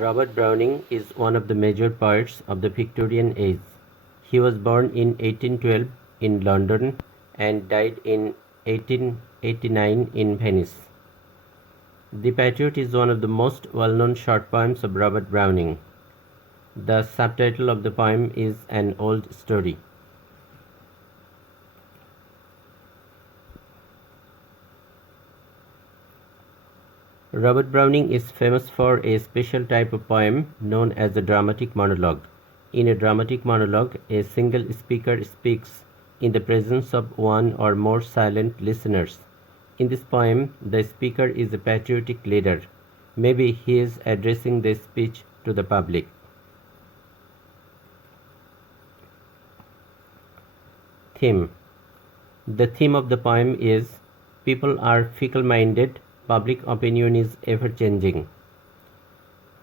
Robert Browning is one of the major poets of the Victorian age. He was born in 1812 in London and died in 1889 in Venice. The Patriot is one of the most well-known short poems of Robert Browning. The subtitle of the poem is An Old Story. Robert Browning is famous for a special type of poem known as the dramatic monologue. In a dramatic monologue, a single speaker speaks in the presence of one or more silent listeners. In this poem, the speaker is a patriotic leader. Maybe he is addressing the speech to the public. Theme. The theme of the poem is people are fickle-minded, public opinion is ever-changing.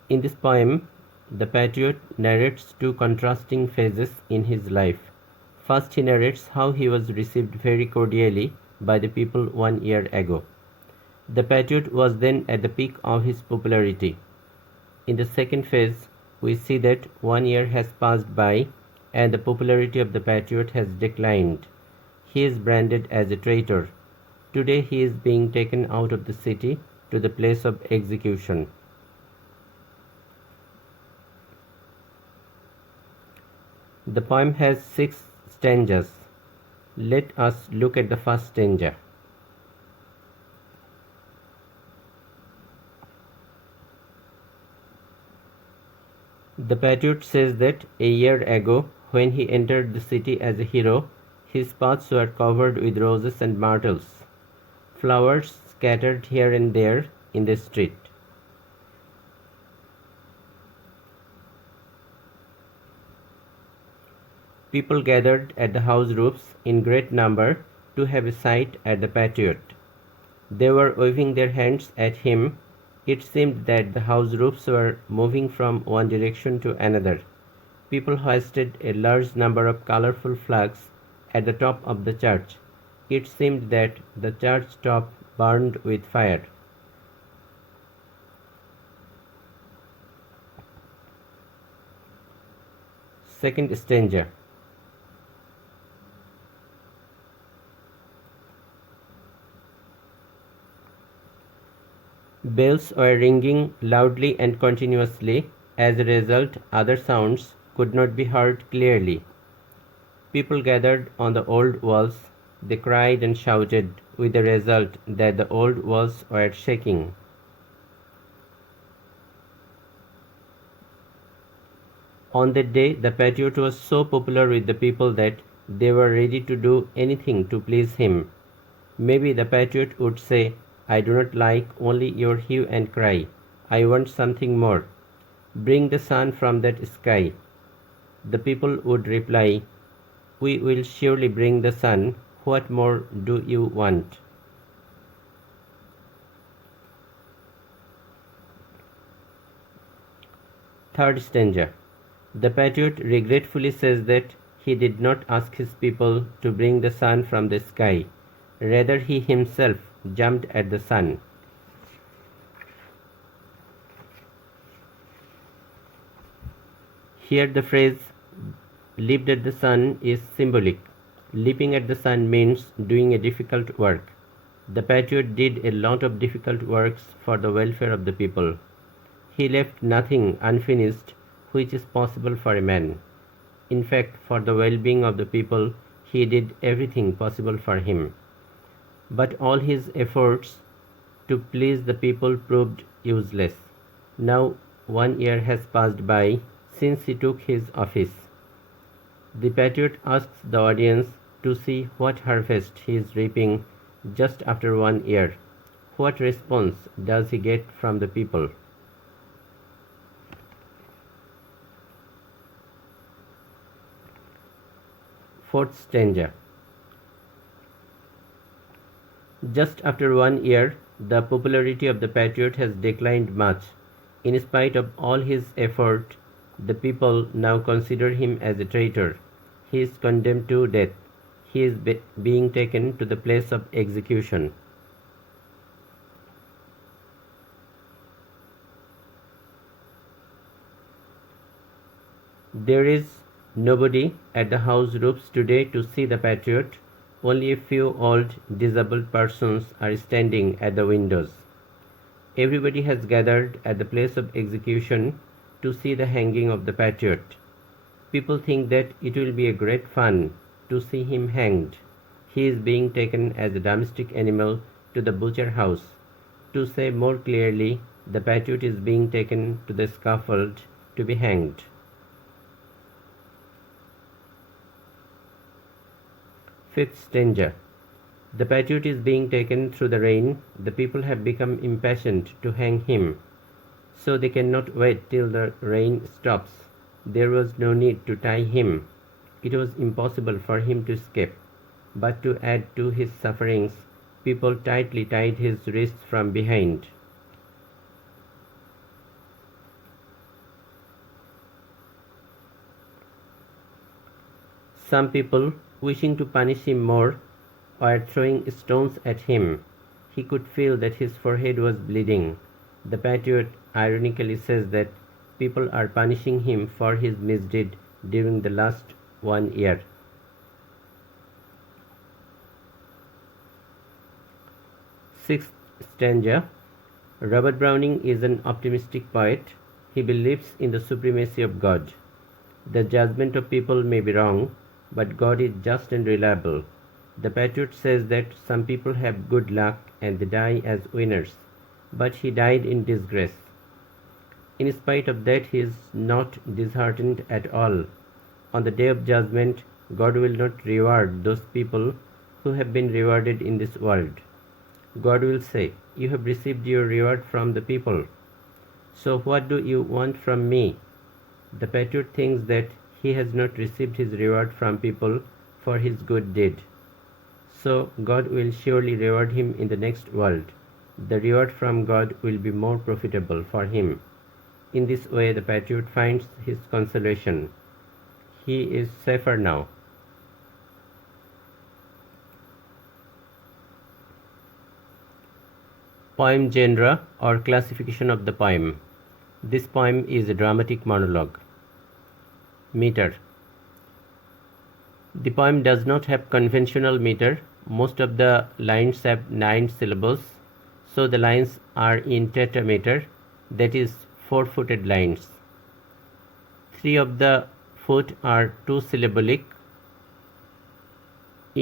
In this poem, the patriot narrates two contrasting phases in his life. First, he narrates how he was received very cordially by the people 1 year ago. The patriot was then at the peak of his popularity. In the second phase, we see that 1 year has passed by and the popularity of the patriot has declined. He is branded as a traitor. Today he is being taken out of the city to the place of execution. The poem has 6 stanzas. Let us look at the first stanza. The patriot says that a year ago, when he entered the city as a hero, his paths were covered with roses and myrtles. Flowers scattered here and there in the street. People gathered at the house roofs in great number to have a sight at the patriot. They were waving their hands at him. It seemed that the house roofs were moving from one direction to another. People hoisted a large number of colorful flags at the top of the church. It seemed that the church top burned with fire. Second stanza. Bells were ringing loudly and continuously. As a result, other sounds could not be heard clearly. People gathered on the old walls. They cried and shouted, with the result that the old walls were shaking. On that day, the patriot was so popular with the people that they were ready to do anything to please him. Maybe the patriot would say, I do not like only your hue and cry. I want something more. Bring the sun from that sky. The people would reply, we will surely bring the sun. What more do you want? Third stanza. The patriot regretfully says that he did not ask his people to bring the sun from the sky. Rather, he himself jumped at the sun. Here the phrase leaped at the sun is symbolic. Leaping at the sun means doing a difficult work. The patriot did a lot of difficult works for the welfare of the people. He left nothing unfinished which is possible for a man. In fact, for the well-being of the people, he did everything possible for him. But all his efforts to please the people proved useless. Now 1 year has passed by since he took his office. The patriot asks the audience to see what harvest he is reaping just after 1 year. What response does he get from the people? Fourth stanza. Just after 1 year, the popularity of the patriot has declined much. In spite of all his effort, the people now consider him as a traitor. He is condemned to death. He is being taken to the place of execution. There is nobody at the house roofs today to see the Patriot. Only a few old, disabled persons are standing at the windows. Everybody has gathered at the place of execution to see the hanging of the Patriot. People think that it will be a great fun to see him hanged. He is being taken as a domestic animal to the butcher house. To say more clearly, the Patriot is being taken to the scaffold to be hanged. Fifth stanza. The Patriot is being taken through the rain. The people have become impatient to hang him, so they cannot wait till the rain stops. There was no need to tie him. It was impossible for him to escape. But to add to his sufferings, people tightly tied his wrists from behind. Some people, wishing to punish him more, were throwing stones at him. He could feel that his forehead was bleeding. The Patriot ironically says that people are punishing him for his misdeed during the last 1 year. Sixth stanza. Robert Browning is an optimistic poet. He believes in the supremacy of God. The judgment of people may be wrong, but God is just and reliable. The Patriot says that some people have good luck and they die as winners, but he died in disgrace. In spite of that, he is not disheartened at all. On the day of judgment, God will not reward those people who have been rewarded in this world. God will say, "You have received your reward from the people. So what do you want from me?" The Patriot thinks that he has not received his reward from people for his good deed. So God will surely reward him in the next world. The reward from God will be more profitable for him. In this way, the Patriot finds his consolation. He is safer now. Poem genre or classification of the poem. This poem is a dramatic monologue. Meter. The poem does not have conventional meter. Most of the lines have 9 syllables, so the lines are in tetrameter, that is 4-footed lines. 3 of the foot are 2-syllabic.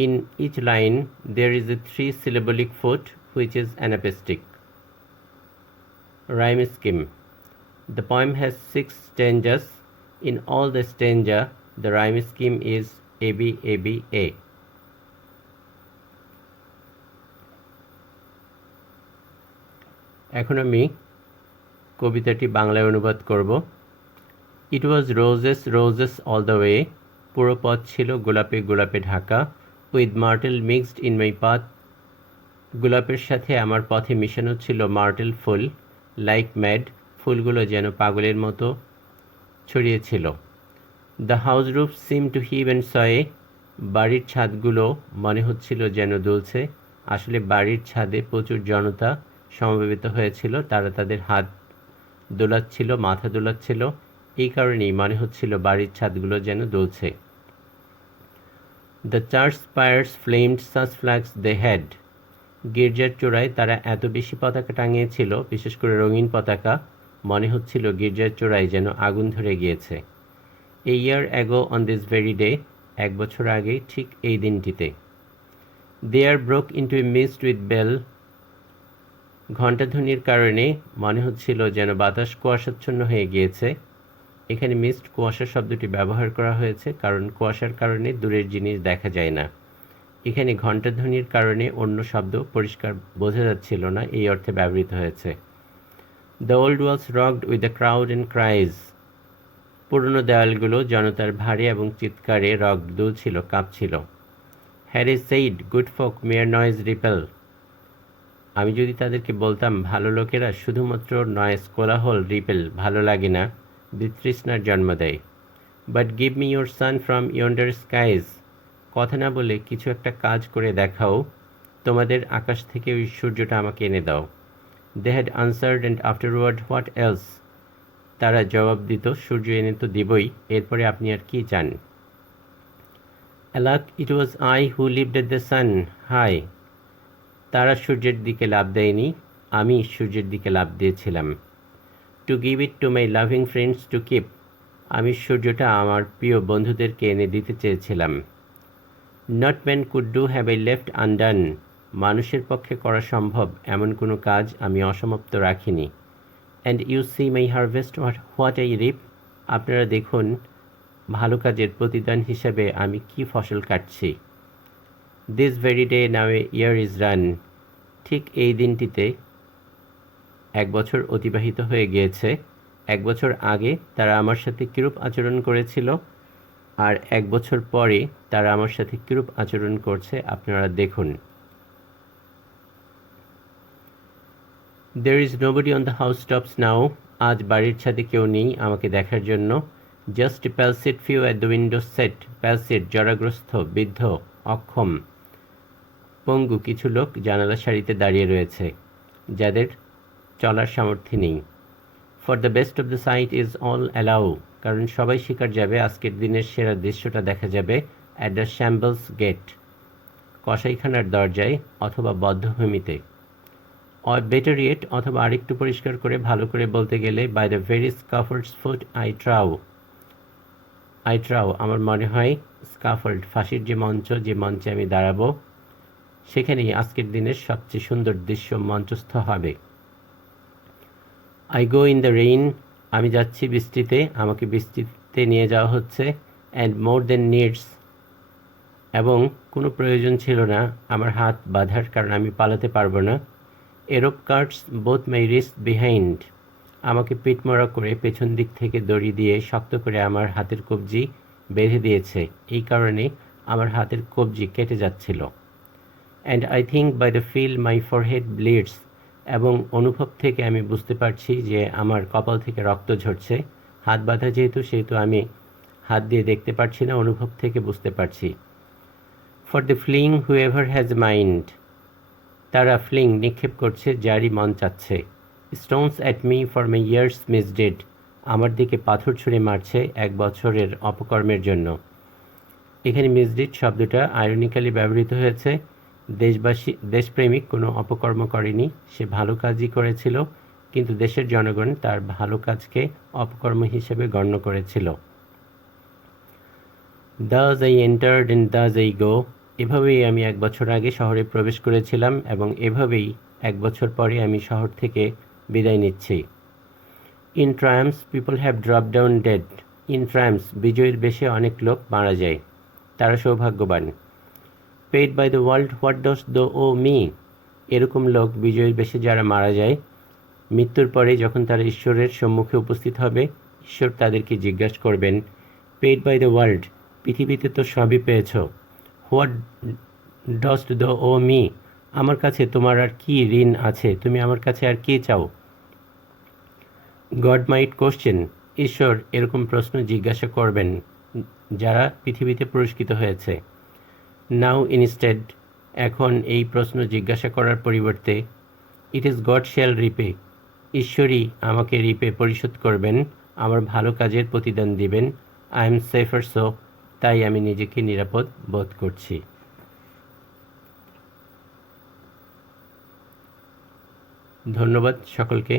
In each line, there is a 3-syllabic foot which is anapaestic. Rhyme scheme. The poem has 6 stanzas. In all the stanza, the rhyme scheme is AB, AB, A. এখন আমি কবিতাটি বাংলায় অনুবাদ করব। It was roses roses all the way, পুরো পথ ছিল গোলাপে গোলাপে ঢাকা। With myrtle mixed in my path, গোলাপের সাথে আমার পথে মিশানো ছিল মার্টেল ফুল। লাইক ম্যাড, ফুলগুলো যেন পাগলের মতো ছড়িয়েছিল। The house roof seem to heave and sway, বাড়ির ছাদগুলো মনে হচ্ছিল যেন দুলছে। আসলে বাড়ির ছাদে প্রচুর জনতা সমবেত হয়েছিল, তারা তাদের হাত দোলাচ্ছিল, মাথা দোলাচ্ছিল, এই কারণেই মনে হচ্ছিল বাড়ির ছাদগুলো যেন দুলছে। The church spires flamed such flags they had, গির্জার চূড়ায় তারা এত বেশি পতাকা টাঙিয়েছিল, বিশেষ করে রঙিন পতাকা, মনে হচ্ছিল গির্জার চূড়ায় যেন আগুন ধরে গিয়েছে। A year ago on this very day, 1 বছর আগে ঠিক এই দিনটিতে। There broke into a mist with bell, ঘণ্টাধ্বনির কারণে মনে হচ্ছিল যেন বাতাস কুয়াশাচ্ছন্ন হয়ে গিয়েছে। এখানে মিস্ট কুয়াশা শব্দটি ব্যবহার করা হয়েছে কারণ কুয়াশার কারণে দূরের জিনিস দেখা যায় না। এখানে ঘণ্টাধ্বনির কারণে অন্য শব্দ পরিষ্কার বোঝা যাচ্ছিল না, এই অর্থে ব্যবহৃত হয়েছে। The old walls rocked with the crowd and cries, পুরনো দেওয়ালগুলো জনতার ভারে এবং চিৎকারে রক দুলছিল, কাঁপছিল। Had I said good folk mere noise repel, আমি যদি তাদেরকে বলতাম ভালো লোকেরা শুধুমাত্র নয়েজ কোলাহল রিপেল ভালো লাগে না, বিতৃষ্ণার জন্ম দেয়। But give me your sun from yonder skies, কথা না বলে কিছু একটা কাজ করে দেখাও, তোমাদের আকাশ থেকে ওই সূর্যটা আমাকে এনে দাও। They had answered and afterward what else, তারা জবাব দিত, সূর্য এনে তো দিবই, এরপরে আপনি আর কি চান? Alack, it was I who lived at the sun. হায়, তারা সূর্যের দিকে লাফ দেয়নি, আমি সূর্যের দিকে লাফ দিয়েছিলাম। To give it to my loving friends to keep, আমি সূর্যটা আমার প্রিয় বন্ধুদেরকে এনে দিতে চেয়েছিলাম। Not man could do have I left undone, মানুষের পক্ষে করা সম্ভব এমন কোনো কাজ আমি অসমাপ্ত রাখিনি। And you see my harvest what I reap, আপনারা দেখুন ভালো কাজের প্রতিদান হিসাবে আমি কি ফসল কাটছি। This very day now A year is run, ঠিক এই দিনটিতে 1 বছর অতিবাহিত হয়ে গিয়েছে। 1 বছর আগে তারা আমার সাথে কিরূপ আচরণ করেছিল, আর 1 বছর পরে তারা আমার সাথে কিরূপ আচরণ করছে আপনারা দেখুন। There is nobody on the housetops now, আজ বাড়ির ছাদে কেউ নেই আমাকে দেখার জন্য। Just palsied few at the window set, palsied জরাগ্রস্ত, বৃদ্ধ, অক্ষম, পঙ্গু কিছু লোক জানালা সারিতে দাঁড়িয়ে রয়েছে, যাদের চলার সামর্থ্য নেই। For the best of the sight is all allow, কারণ সবাই শিকার যাবে, আজকের দিনের সেরা দৃশ্যটা দেখা যাবে অ্যাট দ্য শ্যাম্বলস গেট, কসাইখানার দরজায় অথবা বদ্ধভূমিতে। অর বেটার ইয়েট, অথবা আরেকটু পরিষ্কার করে ভালো করে বলতে গেলে by the very scaffolds foot I trow, আমার মনে হয় স্কাফোল্ড, ফাঁসির যে মঞ্চ, যে মঞ্চে আমি দাঁড়াবো, সেখানেই আজকের দিনের সবচেয়ে সুন্দর দৃশ্য মঞ্চস্থ হবে। I go in the rain, আমি যাচ্ছি বৃষ্টিতে, আমাকে বৃষ্টিতে নিয়ে যাওয়া হচ্ছে। অ্যান্ড মোর দেন নিডস, এবং কোনো প্রয়োজন ছিল না আমার হাত বাঁধার, কারণ আমি পালাতে পারবো না। এরোপ কার্টস বোথ মাই রিস্ট বিহাইন্ড, আমাকে পিঠমরা করে পেছন দিক থেকে দড়ি দিয়ে শক্ত করে আমার হাতের কবজি বেঁধে দিয়েছে, এই কারণে আমার হাতের কবজি কেটে যাচ্ছিল। And I think by the feel my forehead bleeds, এবং অনুভব থেকে আমি বুঝতে পারছি যে আমার কপাল থেকে রক্ত ঝরছে। হাত বাঁধা সেহেতু আমি হাত দিয়ে দেখতে পারছি না, অনুভব থেকে বুঝতে পারছি। For the fling whoever has mind, তারা ফ্লিং নিক্ষেপ করছে যারই মন চাচ্ছে। Stones at me for my years misdeed, আমার দিকে পাথর ছুঁড়ে মারছে 1 বছরের অপকর্মের জন্য। এখানে মিসডিড শব্দটা আইরনিক্যালি ব্যবহৃত হয়েছে। দেশপ্রেমিক কোনো অপকর্ম করেনি, সে ভালো কাজই করেছিল, কিন্তু দেশের জনগণ তার ভালো কাজকে অপকর্ম হিসেবে গণ্য করেছিল। Das I entered and thus I go, এভাবেই আমি 1 বছর আগে শহরে প্রবেশ করেছিলাম, এবং এভাবেই 1 বছর পরে আমি শহর থেকে বিদায় নিচ্ছি। In triumphs people have drop down dead, in triumphs বিজয়ের বেশে অনেক লোক মারা যায়, তারা সৌভাগ্যবান। Paid by the world what does the oh me, এরকম লোক বিজয়ের বেশে যারা মারা যায়, মৃত্যুর পরে যখন তারা ঈশ্বরের সম্মুখে উপস্থিত হবে, ঈশ্বর তাদেরকে জিজ্ঞাসা করবেন, পেড বাই দ্য ওয়ার্ল্ড, পৃথিবীতে তো সবই পেয়েছ, what does the oh me, আমার কাছে তোমার আর কি ঋণ আছে, তুমি আমার কাছে আর কি চাও। গড মাইট কোশ্চেন, ঈশ্বর এরকম প্রশ্ন জিজ্ঞাসা করবেন যারা পৃথিবীতে পুরস্কৃত হয়েছে। নাও ইনস্টেড, এখন এই প্রশ্ন জিজ্ঞাসা করার পরিবর্তে, it is god shall repay, ঈশ্বরই আমাকে পরিশোধ করবেন, আমার ভালো কাজের প্রতিদান দিবেন। আই এম সেফার সো, তাই আমি নিজেকে নিরাপদ বোধ করছি। ধন্যবাদ সকলকে।